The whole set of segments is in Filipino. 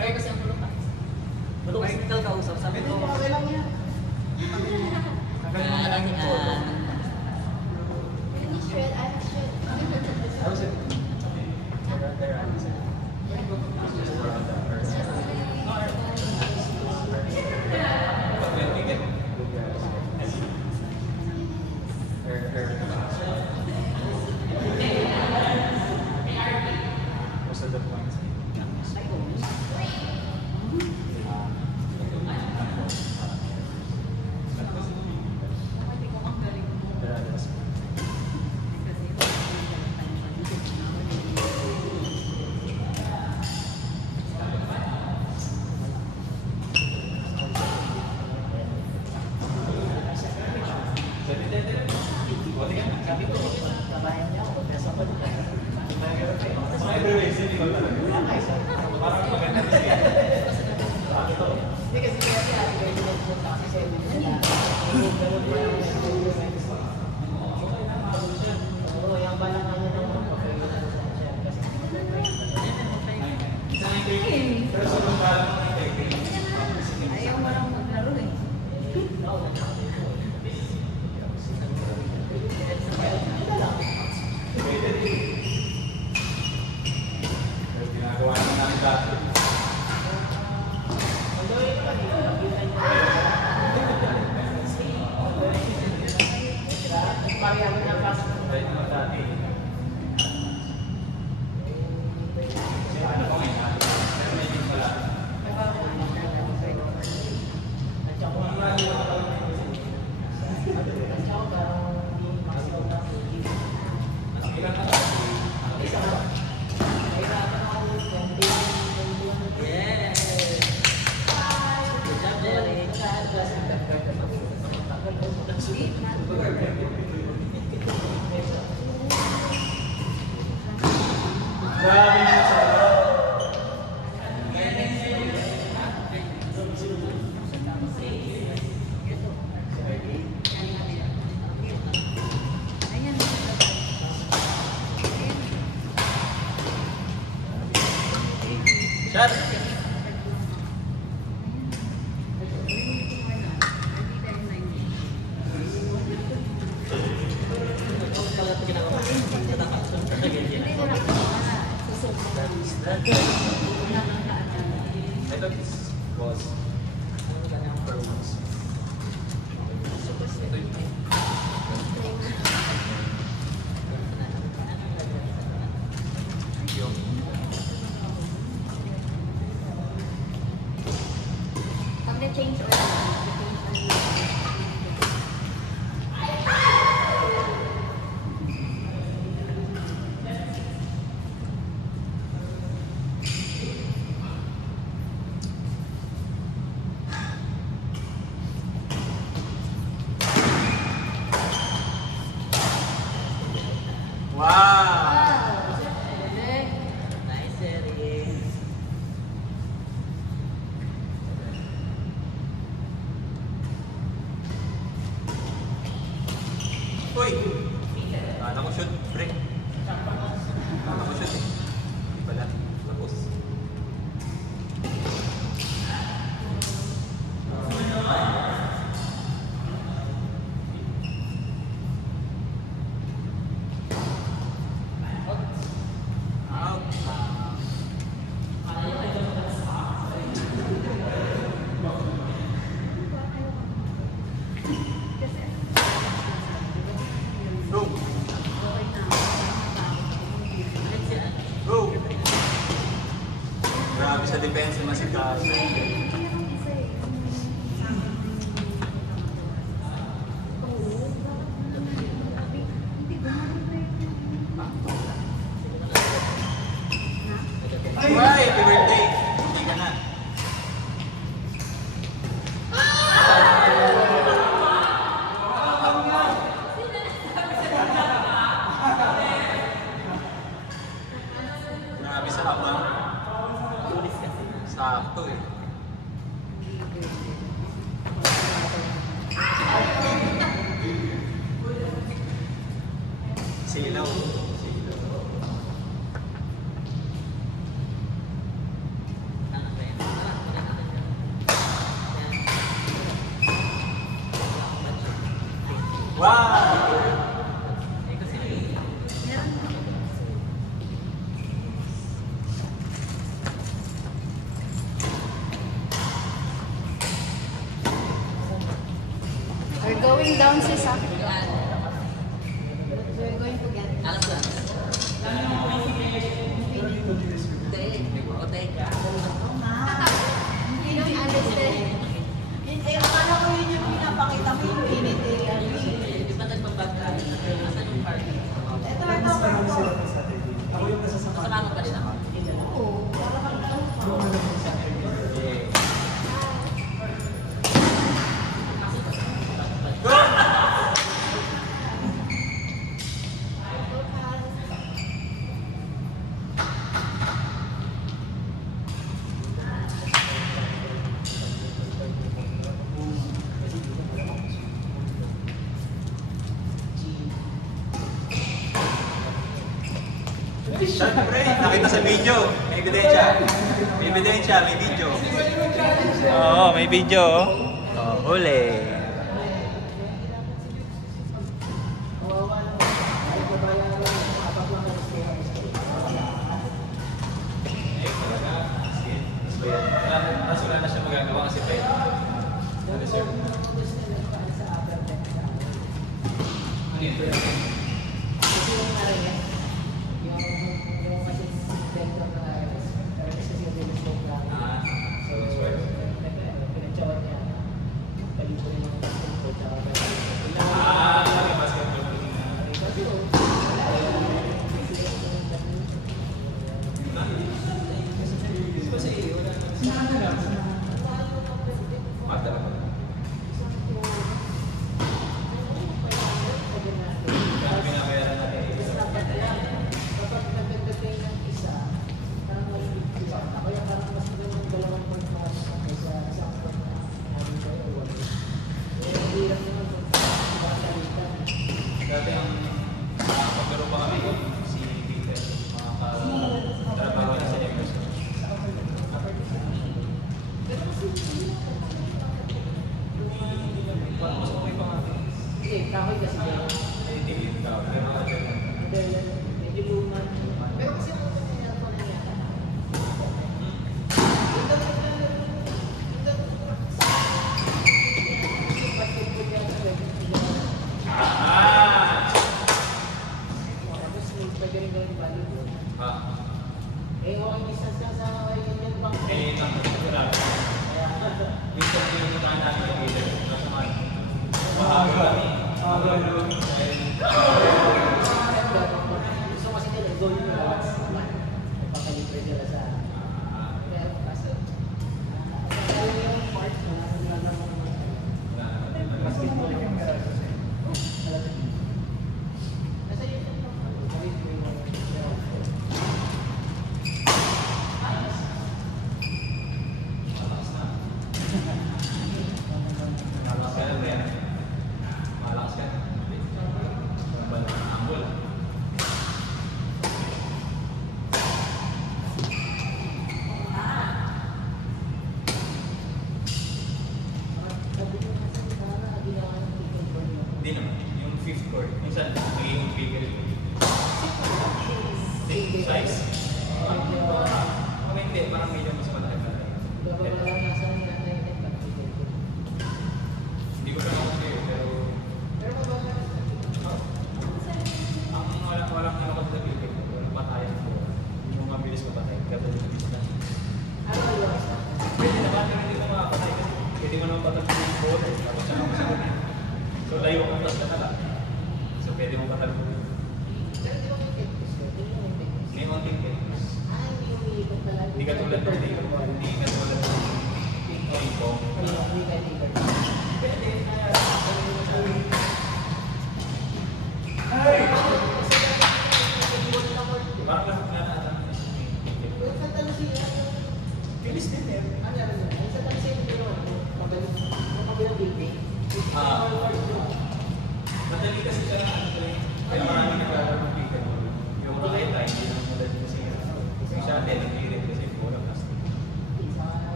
Kaya kasi ang bulong ka. Bulong kasi ikaw kausap. Sabi ko, okay lang yan. Shred, I'm shred. How's it? There, I was most of the points. Ayaw mo lang maglaro eh. Ginagawa namin dati. Shot! I thought this was per once. Thank you. Come to change oil. Wow! Nice, Eric. Uy! Kala ko shoot, break. Kala ko shoot eh. Hindi pala. Tapos. Go! Go! Grabe sa depensa na si Kaso. Why? Happy birthday! Hindi ka na. Grabe sa abang. Sakto eh. Silaw. going down, sis, ah. Yan. We're going to get Alas na. Hindi. Okay. You don't understand. Eh, akala ko yun yung pinapakita mo yung init eh. Di ba nagbabagka? Asan yung party? Ito. Kasama mo pa rin ako. Oo. Siyempre, nakita sa video. May ebidensya. May ebidensya, may video. Oo, may video. Oh, huli. Tapos wala na siya magagawa kasi pwede. Reserve. Ano yun? Dati ang paglaro pa kami, si Peter, mga trabaho na sa Negros. Mas okay pa nga. Hindi, kahoy kasi dyan. Hindi, Medyo luman. Pero kasi ako sa sinarko na yata. Eh, okay, distance lang sa ganyan pang. Eh, ang sarap. Minsan yung mga namin ng Peter, masama. Mahaba kami. Gusto kasi nila, goal yung lawas. Papalibre nila sa... Pero kaso, kaya yung part na basketball yung nasa yun Malakas ka na yan. Malakas ka. Ambol. Hindi naman. Yung fifth chord. Yung saan? Magiging bigger. Size? Kami hindi. Parang medyo mas malaki pa. Hindi ko siya nakuha pero... Ang walang nakakot na bigay. Walang patayan ko. Yung mabilis mapatay. Kaya mabilis na. Pwede naman. Pero hindi ko makapatay. Pwede mo naman patay yung ball. Tapos siya ako sa kanya. So layo ang tas na lang. So pwede mo patay ko. May mga tingin. Hindi ka tulad ng tingin. Hindi ka tulad ng tingin. Parang nakakita ng Bilis din eh.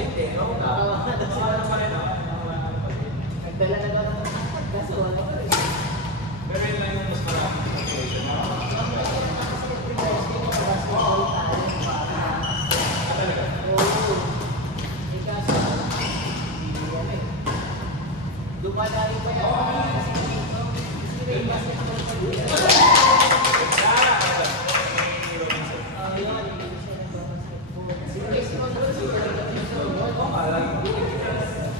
hindi. Oo nga. Ano pa rin, Nagdala na daw ng kaso wala pa rin. pero yun lang yung mas maraming situation. Talaga? Dumadali pa yan. Kasi may basketball pa dito. Yun, hindi siya nagbabasketball. Kasi may sponsor siya.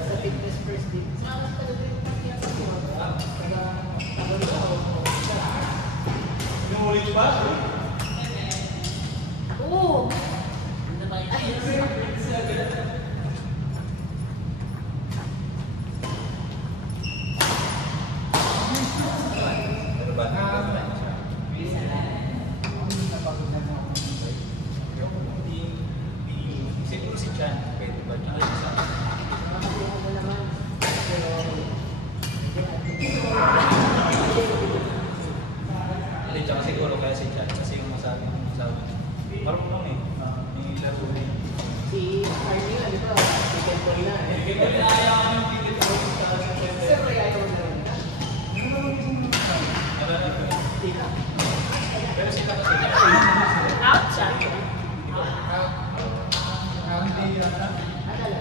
Sa fitness first day. Saan ka na rin pakiyak sa mga tagal na ako. Inuulit pa? Oo. Ano ba? Siguro si Chan, pwede ba? Tsaka si Sam. Makakuha mo naman. Pero, Hindi, tsaka siguro kaya si Chan. Kasi yung masabi ng masabi. Marunong eh. May laro eh. si Arnel, di ba? Weekend boy na eh. Kaya ayaw kami yung ticket ko sa September. Siyempre, ayaw na rin. Di ka. Pero sila kasi Outside. Adala.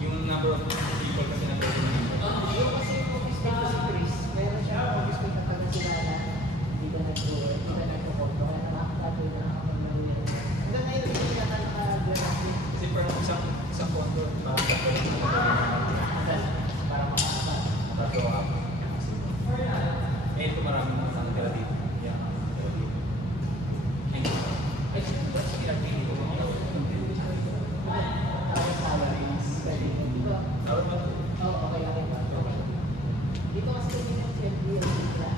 yung number of people kasi na pwede dito. Yung kasi yung office dito si Chris, meron siya office dito pag nasilala, hindi ka nag-work, hindi ka nag-photo, kaya nakakatabi na ako ng lawyer. Hanggang ngayon, hindi ka naka-glasses Kasi parang isang kondo, makakatawa para makakatabi. nakatawa ako. Eh, ito marami na nakatira dito. Yeah, nakatira dito. Ay, sige lang, hindi ko makatawa. Tapos salaries, pwede. Di ba? Tawag ba ito? Oo, okay lang ba? Okay. Dito kasi kami nag-send yung sila.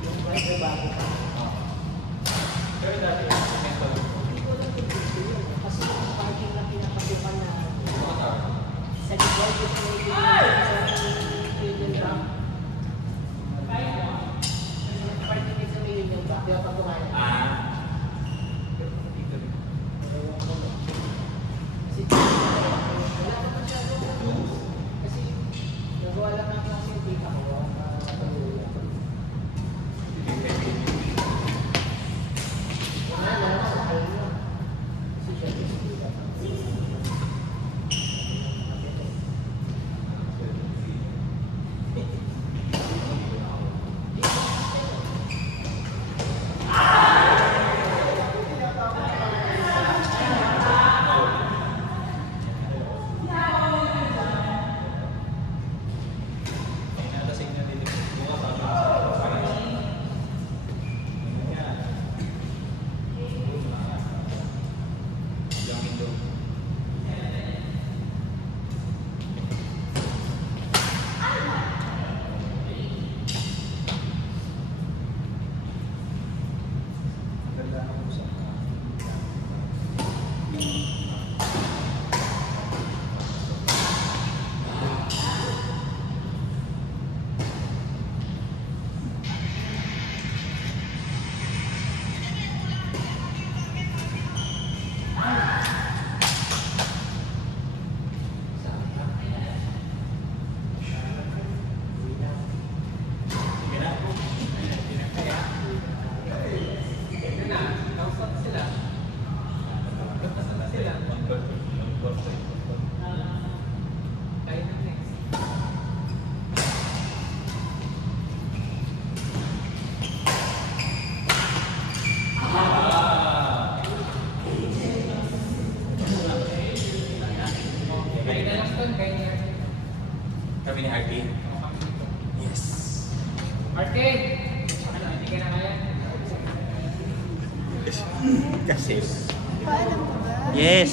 Yung driver bago pa. Pero dati, mental. Hindi ko lang kung gusto yun. Kasi yung parking na pinapasukan na sa Dubai, gusto ko yung sa Union Bank. Parking din sa Union Bank. Di ba patukan? Pero dito rin. Kasi wala pa masyado. Kasi nagawa lang namin kasi yung data ko. Wala na sa akin yun. Kasi siya yung data. Natasing na dito. Bukas ako sa Paris. Yung Indo. Ganda ng usap. Sige na. Kaya. Ito na. Kausap sila. Sila. One-fourth. Tayo na next. Kami ni Artie. Yes. Kasi. Paalam ka ba? Yes.